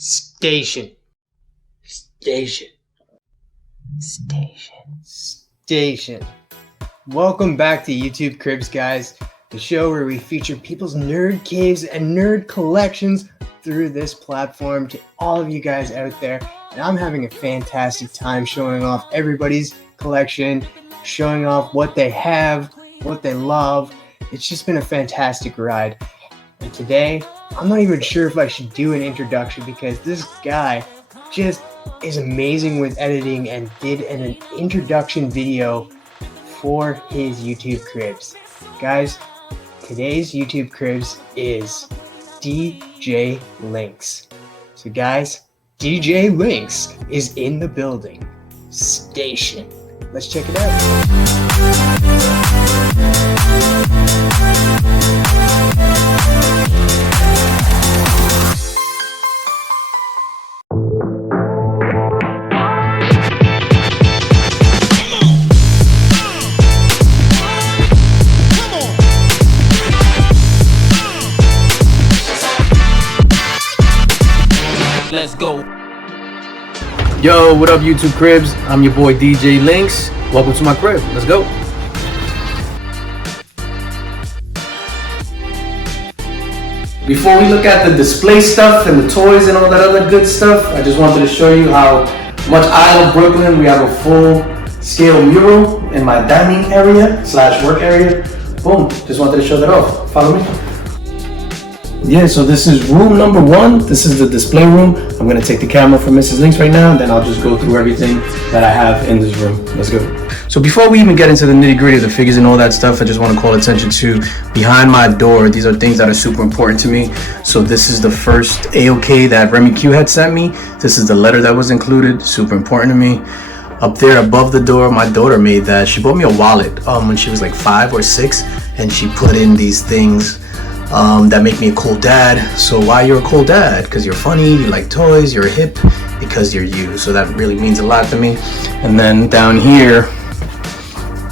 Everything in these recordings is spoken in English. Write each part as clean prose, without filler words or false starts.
Station. Welcome back to YouTube Cribs, guys, the show where we feature people's nerd caves and nerd collections through this platform to all of you guys out there. And I'm having a fantastic time showing off everybody's collection, showing off what they have, what they love. It's just been a fantastic ride. And today, I'm not even sure if I should do an introduction because this guy just is amazing with editing and did an introduction video for his YouTube Cribs. Guys, today's YouTube Cribs is DJ LiNX. So guys, DJ LiNX is in the building. Station. Let's check it out. Let's go. Yo, what up, YouTube Cribs? I'm your boy DJ LiNX. Welcome to my crib. Let's go. Before we look at the display stuff and the toys and all that other good stuff, I just wanted to show you how much I love Brooklyn. We have a full-scale mural in my dining area / work area. Boom. Just wanted to show that off. Follow me. Yeah, so this is room number 1. This is the display room. I'm gonna take the camera from Mrs. LiNX right now, and then I'll just go through everything that I have in this room. Let's go. So before we even get into the nitty gritty of the figures and all that stuff, I just wanna call attention to behind my door. These are things that are super important to me. So this is the first AOK that Remy Q had sent me. This is the letter that was included, super important to me. Up there above the door, my daughter made that. She bought me a wallet when she was like 5 or 6, and she put in these things that make me a cool dad. So why you're a cool dad? Because you're funny, you like toys, you're hip, because you're you. So that really means a lot to me. And then down here,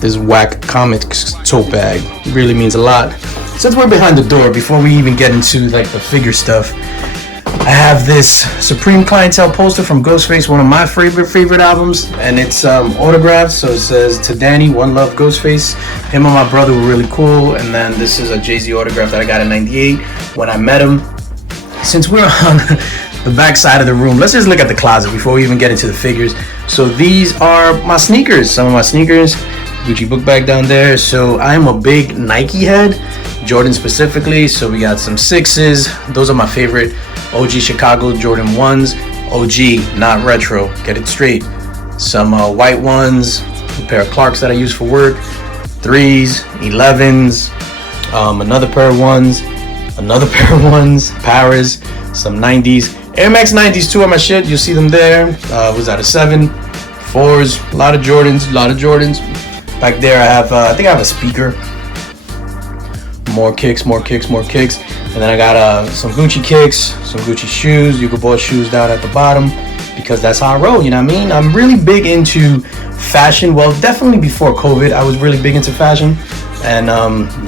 this whack comics tote bag really means a lot. Since we're behind the door, before we even get into like the figure stuff, I have this Supreme Clientele poster from Ghostface, one of my favorite albums, and it's autographed. So it says, "To Danny, one love, Ghostface." Him and my brother were really cool. And then this is a Jay-Z autograph that I got in '98 when I met him. Since we're on the back side of the room, let's just look at the closet before we even get into the figures. So these are my sneakers, some of my sneakers. Gucci book bag down there. So I'm a big Nike head, Jordan specifically. So we got some 6s. Those are my favorite. OG Chicago Jordan 1s. OG, not retro. Get it straight. Some white ones. A pair of Clarks that I use for work. 3s, 11s. Another pair of ones. Another pair of ones. Paris. Some 90s. Air Max 90s too on my shit. You'll see them there. Was that a 7? 4s. A lot of Jordans. Back there I have, I think I have a speaker. More kicks. And then I got some Gucci kicks, some Gucci shoes, Hugo Boss shoes down at the bottom, because that's how I roll, you know what I mean? I'm really big into fashion. Well, definitely before COVID, I was really big into fashion. And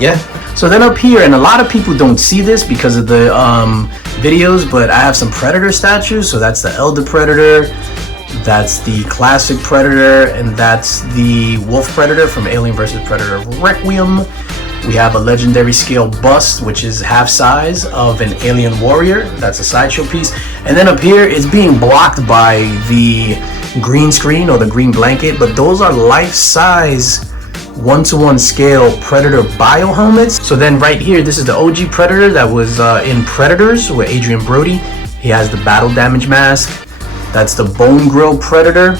yeah. So then up here, and a lot of people don't see this because of the videos, but I have some Predator statues. So that's the Elder Predator, that's the Classic Predator, and that's the Wolf Predator from Alien vs. Predator Requiem. We have a legendary scale bust, which is half size of an alien warrior. That's a Sideshow piece. And then up here, it's being blocked by the green screen or the green blanket, but those are life-size 1-to-1 scale Predator bio helmets. So then right here, this is the OG Predator that was in Predators with Adrian Brody. He has the battle damage mask. That's the Bone Grill Predator.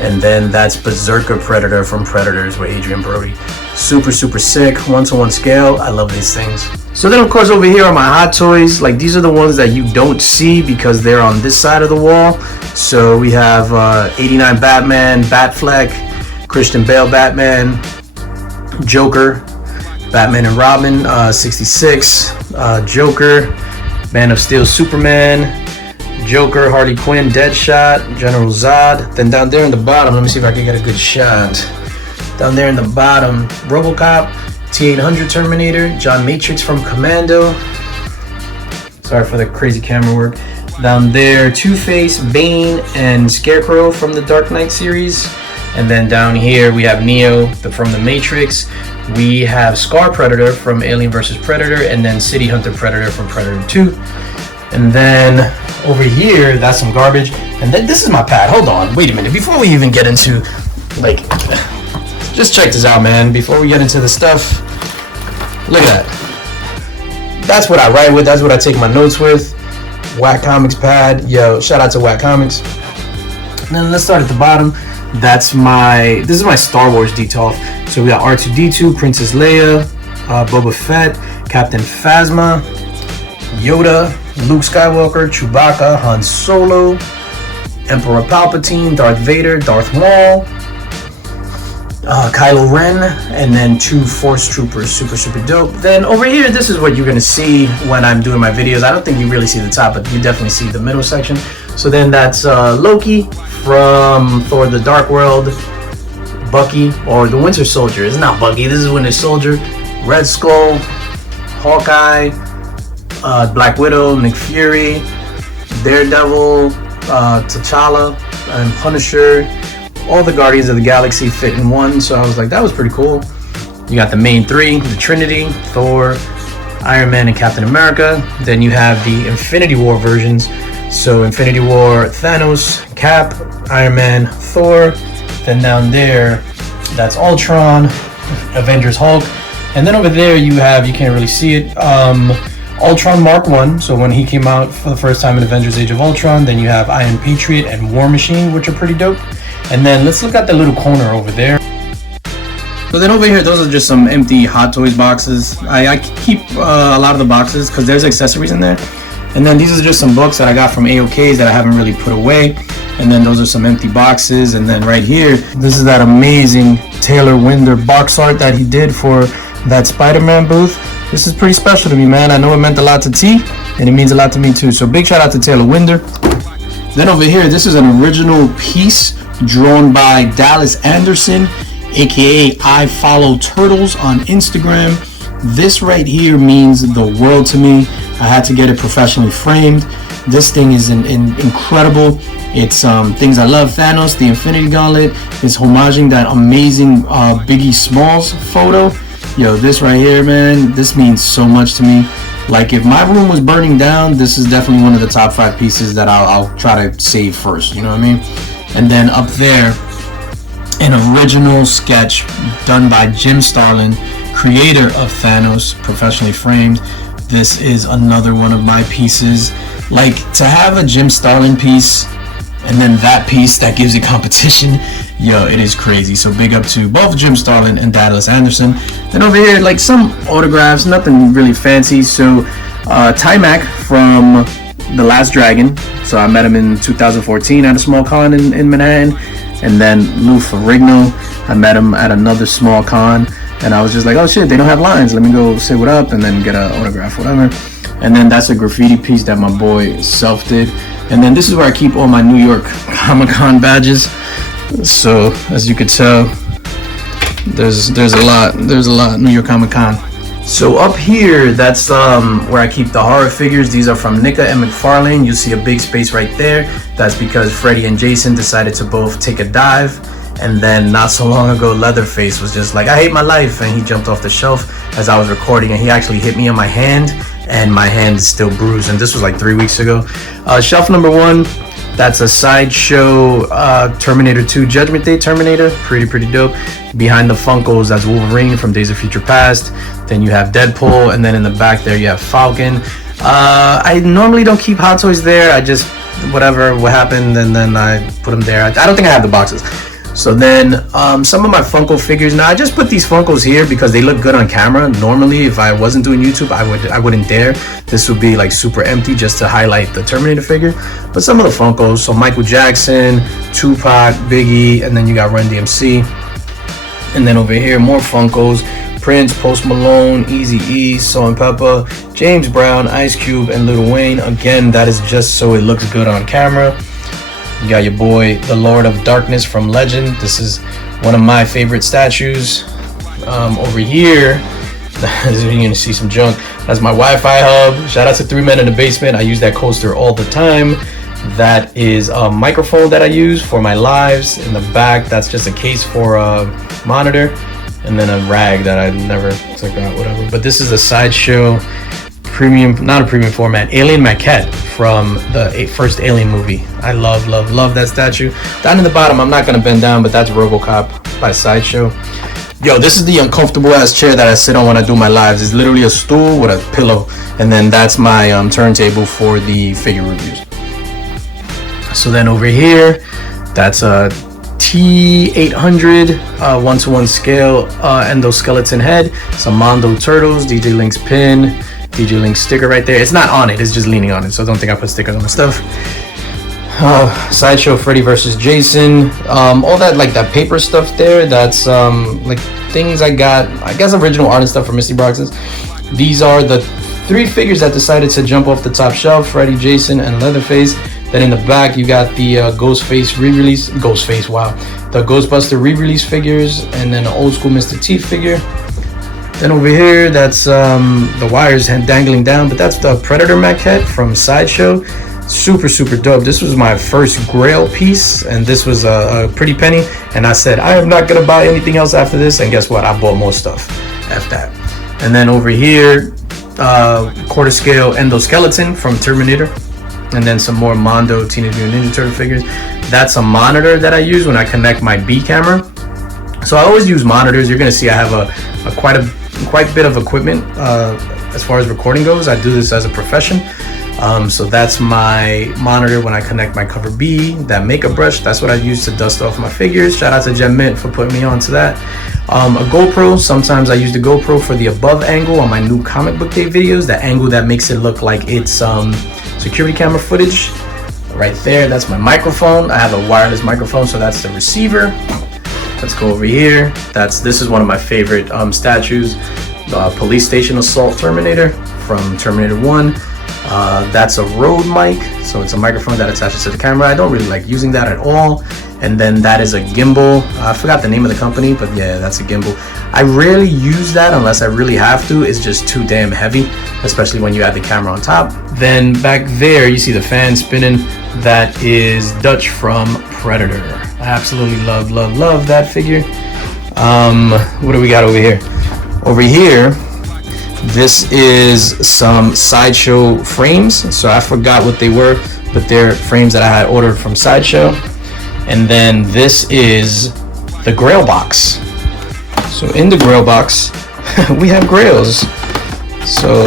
And then that's Berserker Predator from Predators with Adrian Brody. Super sick, 1-to-1 scale. I love these things. So then of course over here are my hot toys. Like these are the ones that you don't see because they're on this side of the wall. So we have 89 Batman, Batfleck, Christian Bale Batman, Joker, Batman and Robin, 66, Joker, Man of Steel Superman, Joker, Harley Quinn, Deadshot, General Zod. Then down there in the bottom, let me see if I can get a good shot. Down there in the bottom, Robocop, T-800 Terminator, John Matrix from Commando. Sorry for the crazy camera work. Down there, Two-Face, Bane, and Scarecrow from the Dark Knight series. And then down here we have Neo from the Matrix. We have Scar Predator from Alien vs. Predator, and then City Hunter Predator from Predator 2. And then over here, that's some garbage. And then this is my pad. Hold on, wait a minute. Before we even get into, like, just check this out, man. Before we get into the stuff, look at that. That's what I write with. That's what I take my notes with. Whack Comics pad. Yo, shout out to Whack Comics. And then let's start at the bottom. This is my Star Wars detail. So we got R2-D2, Princess Leia, Boba Fett, Captain Phasma, Yoda, Luke Skywalker, Chewbacca, Han Solo, Emperor Palpatine, Darth Vader, Darth Maul, Kylo Ren, and then 2 Force Troopers. Super dope. Then over here, this is what you're gonna see when I'm doing my videos. I don't think you really see the top, but you definitely see the middle section. So then that's Loki from Thor: The Dark World, Bucky, or the Winter Soldier. It's not Bucky, this is Winter Soldier, Red Skull, Hawkeye, Black Widow, Nick Fury, Daredevil, T'Challa, and Punisher. All the Guardians of the Galaxy fit in one, so I was like, that was pretty cool. You got the main three, the Trinity, Thor, Iron Man, and Captain America. Then you have the Infinity War versions. So Infinity War, Thanos, Cap, Iron Man, Thor. Then down there, that's Ultron, Avengers Hulk. And then over there you can't really see it, Ultron Mark 1. So when he came out for the first time in Avengers Age of Ultron. Then you have Iron Patriot and War Machine, which are pretty dope. And then let's look at the little corner over there. So then over here, those are just some empty Hot Toys boxes. I keep a lot of the boxes because there's accessories in there. And then these are just some books that I got from AOKs that I haven't really put away. And then those are some empty boxes. And then right here, this is that amazing Taylor Winder box art that he did for that Spider-Man booth. This is pretty special to me, man. I know it meant a lot to T, and it means a lot to me too. So big shout out to Taylor Winder. Then over here, this is an original piece drawn by Dallas Anderson, aka I Follow Turtles on Instagram. This right here means the world to me. I had to get it professionally framed. This thing is incredible. It's things I love. Thanos, the Infinity Gauntlet, is homaging that amazing Biggie Smalls photo. Yo, this right here, man, this means so much to me. Like, if my room was burning down, this is definitely one of the top 5 pieces that I'll try to save first, you know what I mean? And then up there, an original sketch done by Jim Starlin, creator of Thanos, professionally framed. This is another one of my pieces. Like, to have a Jim Starlin piece and then that piece that gives you competition, yo, it is crazy. So big up to both Jim Starlin and Dallas Anderson. Then over here, like, some autographs, nothing really fancy. So Timac from The Last Dragon. So I met him in 2014 at a small con in Manhattan. And then Lou Ferrigno, I met him at another small con. And I was just like, oh shit, they don't have lines. Let me go say what up and then get an autograph, whatever. And then that's a graffiti piece that my boy Self did. And then this is where I keep all my New York Comic-Con badges. So as you could tell, there's a lot New York Comic-Con. So up here, that's where I keep the horror figures. These are from Nika and McFarlane. You see a big space right there. That's because Freddy and Jason decided to both take a dive. And then not so long ago, Leatherface was just like, I hate my life. And he jumped off the shelf as I was recording. And he actually hit me on my hand. And my hand is still bruised. And this was like 3 weeks ago. Shelf number 1, that's a Sideshow Terminator 2 Judgment Day Terminator. Pretty dope. Behind the Funkos, that's Wolverine from Days of Future Past. Then you have Deadpool. And then in the back there, you have Falcon. I normally don't keep Hot Toys there. I just, what happened, and then I put them there. I don't think I have the boxes. So then some of my Funko figures. Now I just put these Funkos here because they look good on camera. Normally, if I wasn't doing YouTube, I wouldn't dare. This would be like super empty just to highlight the Terminator figure. But some of the Funkos, so Michael Jackson, Tupac, Biggie, and then you got Run DMC. And then over here, more Funkos. Prince, Post Malone, Eazy-E, Salt-N-Pepa, James Brown, Ice Cube, and Lil Wayne. Again, that is just so it looks good on camera. You got your boy, the Lord of Darkness from Legend. This is one of my favorite statues. Over here, You're gonna see some junk. That's my Wi-Fi hub. Shout out to 3 Men in the Basement. I use that coaster all the time. That is a microphone that I use for my lives. In the back, that's just a case for a monitor, and then a rag that I never took out, whatever. But this is a Sideshow premium, not a premium format, alien maquette from the first Alien movie. I love that statue. Down in the bottom, I'm not gonna bend down, but that's Robocop by Sideshow. Yo, this is the uncomfortable ass chair that I sit on when I do my lives. It's literally a stool with a pillow, and then that's my turntable for the figure reviews. So then over here, that's a T800 1:1 scale endoskeleton head, some Mondo turtles, DJ LiNX pin, DJ LiNX sticker right there. It's not on it, it's just leaning on it, so don't think I put stickers on the stuff. Sideshow Freddy versus Jason, all that, like that paper stuff there, that's like things I got, I guess original art and stuff from Misty Boxes. These are the 3 figures that decided to jump off the top shelf: Freddy, Jason, and Leatherface. Then in the back you got the Ghostface re-release, the Ghostbuster re-release figures, and then an old school Mr. T figure. Then over here, that's the wires dangling down, but that's the Predator maquette from Sideshow. Super dope. This was my first Grail piece, and this was a pretty penny, and I said I am not gonna buy anything else after this, and guess what, I bought more stuff after that. And then over here, quarter scale endoskeleton from Terminator, and then some more Mondo Teenage Mutant Ninja Turtle figures. That's a monitor that I use when I connect my B camera. So I always use monitors. You're gonna see I have a quite bit of equipment as far as recording goes. I do this as a profession. So that's my monitor when I connect my cover B. That makeup brush, that's what I use to dust off my figures. Shout out to Gem Mint for putting me onto that. A GoPro, sometimes I use the GoPro for the above angle on my new comic book day videos. The angle that makes it look like it's security camera footage. Right there, that's my microphone. I have a wireless microphone, so that's the receiver. Let's go over here. This is one of my favorite statues, the Police Station Assault Terminator from Terminator 1. That's a Rode mic, so it's a microphone that attaches to the camera. I don't really like using that at all. And then that is a gimbal. I forgot the name of the company, but yeah, that's a gimbal. I rarely use that unless I really have to. It's just too damn heavy, especially when you add the camera on top. Then back there, you see the fan spinning. That is Dutch from Predator. I absolutely love that figure. What do we got over here? Over here, this is some Sideshow frames. So I forgot what they were, but they're frames that I had ordered from Sideshow. And then this is the Grail box. So in the Grail box, we have Grails. So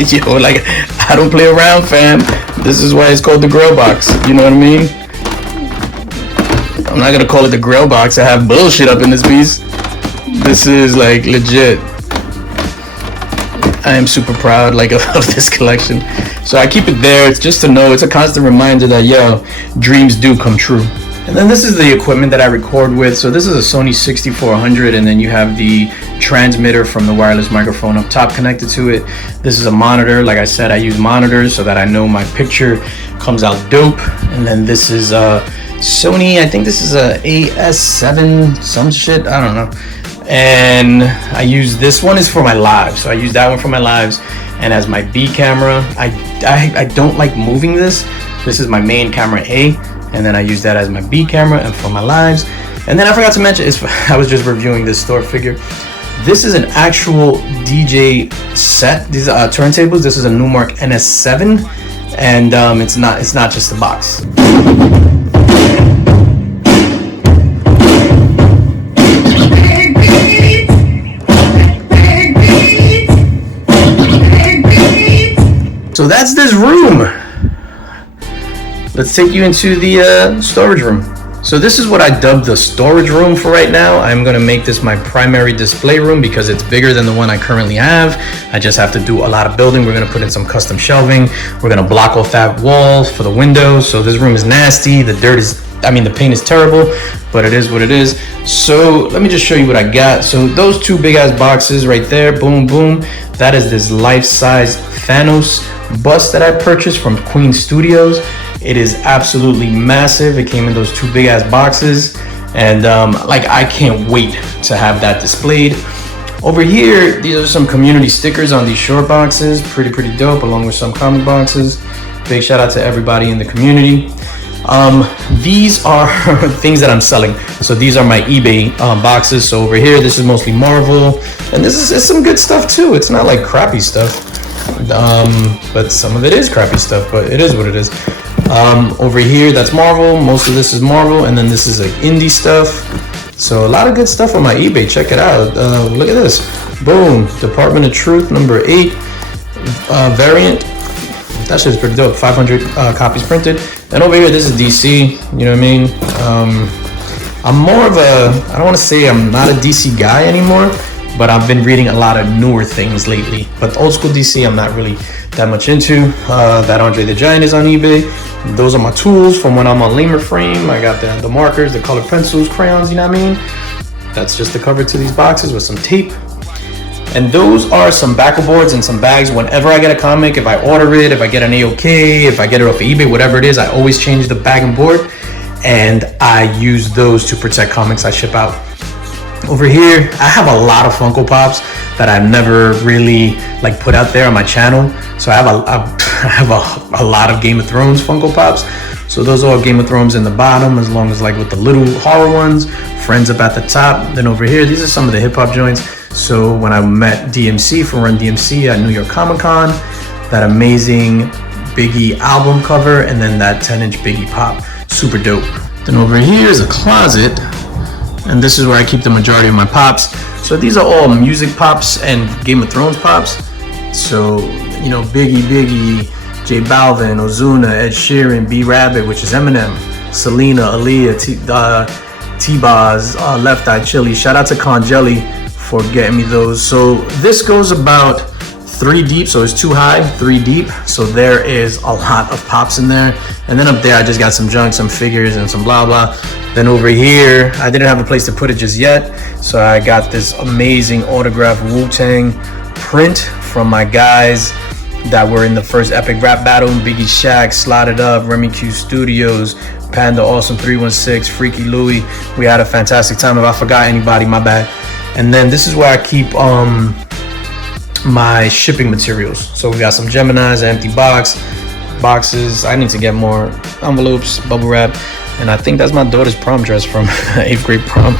yo, like, I don't play around, fam. This is why it's called the Grail box. You know what I mean? I'm not gonna call it the Grail box. I have bullshit up in this piece. This is like legit. I am super proud like of this collection. So I keep it there. It's just to know, it's a constant reminder that yo, dreams do come true. And then this is the equipment that I record with. So this is a Sony 6400, and then you have the transmitter from the wireless microphone up top connected to it. This is a monitor. Like I said, I use monitors so that I know my picture comes out dope. And then this is Sony, I think this is a AS7 some shit, I don't know. And I use, this one is for my lives, so I use that one for my lives. And as my B camera, I don't like moving this. This is my main camera A, and then I use that as my B camera and for my lives. And then I forgot to mention, I was just reviewing this store figure. This is an actual DJ set. These are turntables. This is a Numark NS7, and it's not just a box. So that's this room. Let's take you into the storage room. So this is what I dubbed the storage room for right now. I'm gonna make this my primary display room because it's bigger than the one I currently have. I just have to do a lot of building. We're gonna put in some custom shelving. We're gonna block off that wall for the windows. So this room is nasty. The paint is terrible, but it is what it is. So let me just show you what I got. So those two big ass boxes right there, boom, boom. That is this life-size Thanos bust that I purchased from Queen Studios. It is absolutely massive. It came in those two big ass boxes. And like, I can't wait to have that displayed. Over here, these are some community stickers on these short boxes. Pretty dope, along with some comic boxes. Big shout out to everybody in the community. These are things that I'm selling. So these are my eBay boxes. So over here, this is mostly Marvel, and this is some good stuff too. It's not like crappy stuff, but some of it is crappy stuff, but it is what it is. Over here, that's Marvel. Most of this is Marvel, and then this is like indie stuff. So a lot of good stuff on my eBay. Check it out. Look at this. Boom. Department of Truth number 8 variant. That shit's pretty dope. 500 copies printed. And over here, this is DC. You know what I mean? I'm more of a, I don't want to say I'm not a DC guy anymore, but I've been reading a lot of newer things lately. But old school DC, I'm not really that much into. That Andre the Giant is on eBay. Those are my tools from when I'm on Lemur frame. I got the markers, the colored pencils, crayons, you know what I mean? That's just the cover to these boxes with some tape. And those are some backer boards and some bags. Whenever I get a comic, if I order it, if I get an AOK, if I get it off of eBay, whatever it is, I always change the bag and board. And I use those to protect comics I ship out. Over here, I have a lot of Funko Pops that I've never really like put out there on my channel. So I have a lot of Game of Thrones Funko Pops. So those are all Game of Thrones in the bottom, as long as like with the little horror ones, Friends up at the top. Then over here, these are some of the hip hop joints. So when I met DMC for Run DMC at New York Comic Con, that amazing Biggie album cover, and then that 10-inch Biggie pop, super dope. Then over here is a closet, and this is where I keep the majority of my pops. So these are all music pops and Game of Thrones pops. So, you know, Biggie, J Balvin, Ozuna, Ed Sheeran, B Rabbit, which is Eminem, Selena, Aaliyah, T-Boz, Left Eye Chili. Shout out to Congelli for getting me those. So this goes about 3 deep, so it's 2 high, 3 deep. So there is a lot of pops in there. And then up there, I just got some junk, some figures, and some blah blah. Then over here, I didn't have a place to put it just yet, so I got this amazing autographed Wu-Tang print from my guys that were in the first epic rap battle. Biggie Shaq, Slotted Up, Remy Q Studios, Panda Awesome 316, Freaky Louie. We had a fantastic time. If I forgot anybody, my bad. And then this is where I keep my shipping materials. So we got some Geminis, an empty boxes. I need to get more envelopes, bubble wrap, and I think that's my daughter's prom dress from 8th grade prom.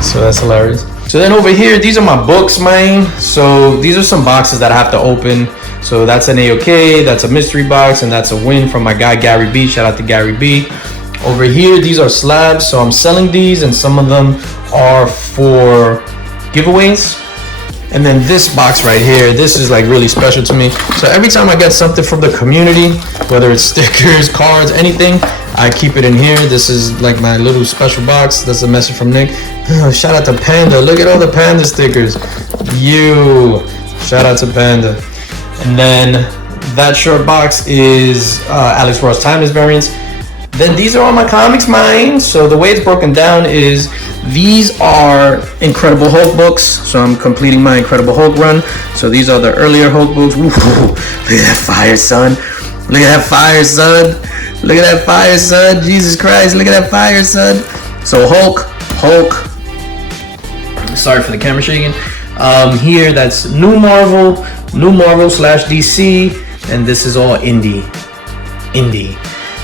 So that's hilarious. So then over here, these are my books, man. So these are some boxes that I have to open. So that's an AOK, that's a mystery box, and that's a win from my guy Gary B. Shout out to Gary B. Over here, these are slabs. So I'm selling these, and some of them are for giveaways. And then this box right here, this is like really special to me. So every time I get something from the community, whether it's stickers, cards, anything, I keep it in here. This is like my little special box. That's a message from Nick. Shout out to Panda. Look at all the Panda stickers. Shout out to Panda. And then that short box is Alex Ross Timeless variants. Then these are all my comics, mine. So the way it's broken down is these are Incredible Hulk books. So I'm completing my Incredible Hulk run. So these are the earlier Hulk books. Ooh, look at that fire, son. Look at that fire, son. Look at that fire, son. Jesus Christ, look at that fire, son. So Hulk. Sorry for the camera shaking. Here, that's New Marvel / DC, and this is all indie.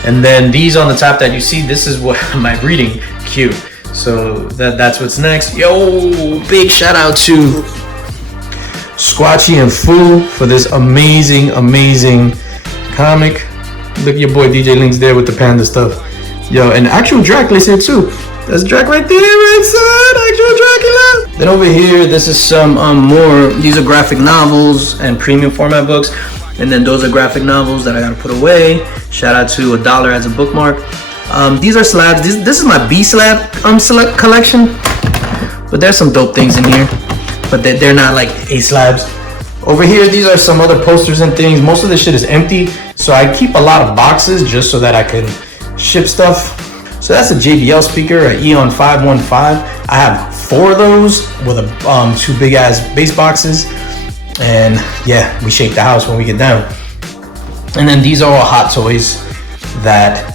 And then these on the top that you see, this is what my reading queue. So that's what's next. Yo, big shout out to Squatchy and Foo for this amazing comic. Look at your boy DJ LiNX there with the panda stuff. Yo, and actual Dracula's here too. That's Drac right there, right side, actual Dracula. Then over here, this is some more, these are graphic novels and premium format books. And then those are graphic novels that I gotta put away. Shout out to $1 as a bookmark. These are slabs. This is my B slab select collection. But there's some dope things in here. But they're not like A slabs. Over here, these are some other posters and things. Most of this shit is empty. So I keep a lot of boxes just so that I can ship stuff. So that's a JBL speaker, an Eon 515. I have 4 of those with a 2 big ass bass boxes. And yeah, we shake the house when we get down. And then these are all hot toys that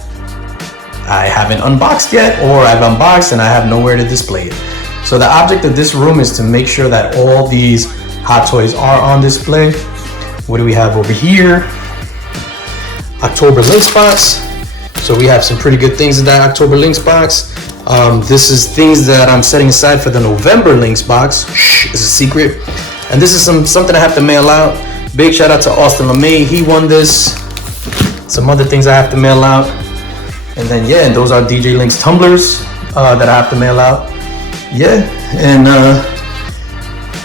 I haven't unboxed yet, or I've unboxed and I have nowhere to display it. So the object of this room is to make sure that all these Hot Toys are on display. What do we have over here? October LiNX box. So we have some pretty good things in that October LiNX box. This is things that I'm setting aside for the November LiNX box. Shh, it's a secret. And this is something I have to mail out. Big shout out to Austin LeMay, he won this. Some other things I have to mail out. And then yeah, those are DJ LiNX tumblers that I have to mail out. Yeah, and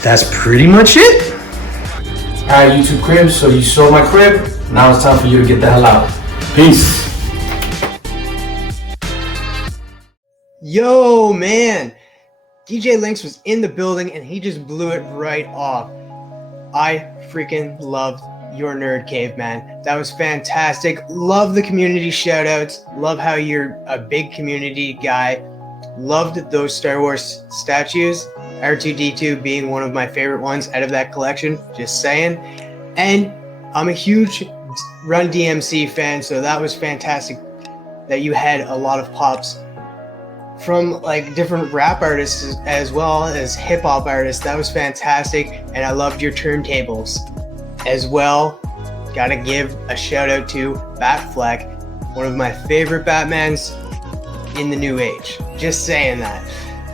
that's pretty much it. Alright, YouTube cribs, so you saw my crib. Now it's time for you to get the hell out. Peace. Yo, man, DJ LiNX was in the building and he just blew it right off. I freaking loved your nerd cave, man. That was fantastic. Love the community shout outs. Love how you're a big community guy. Loved those Star Wars statues. R2-D2 being one of my favorite ones out of that collection, just saying. And I'm a huge Run DMC fan, so that was fantastic that you had a lot of pops from like different rap artists as well as hip hop artists. That was fantastic. And I loved your turntables as well. Gotta give a shout out to Batfleck, one of my favorite Batmans in the new age. Just saying that.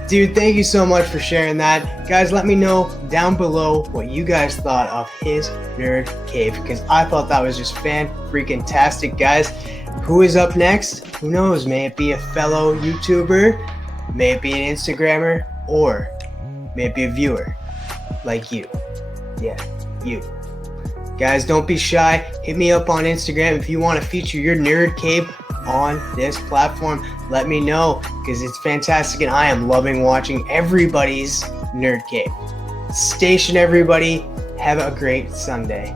Dude, thank you so much for sharing that. Guys, let me know down below what you guys thought of his nerd cave, because I thought that was just fan-freaking-tastic, guys. Who is up next? Who knows? May it be a fellow YouTuber, may it be an Instagrammer, or may it be a viewer like you. Yeah, you. Guys, don't be shy. Hit me up on Instagram if you want to feature your nerd cave on this platform. Let me know, because it's fantastic and I am loving watching everybody's nerd cave. Station everybody. Have a great Sunday.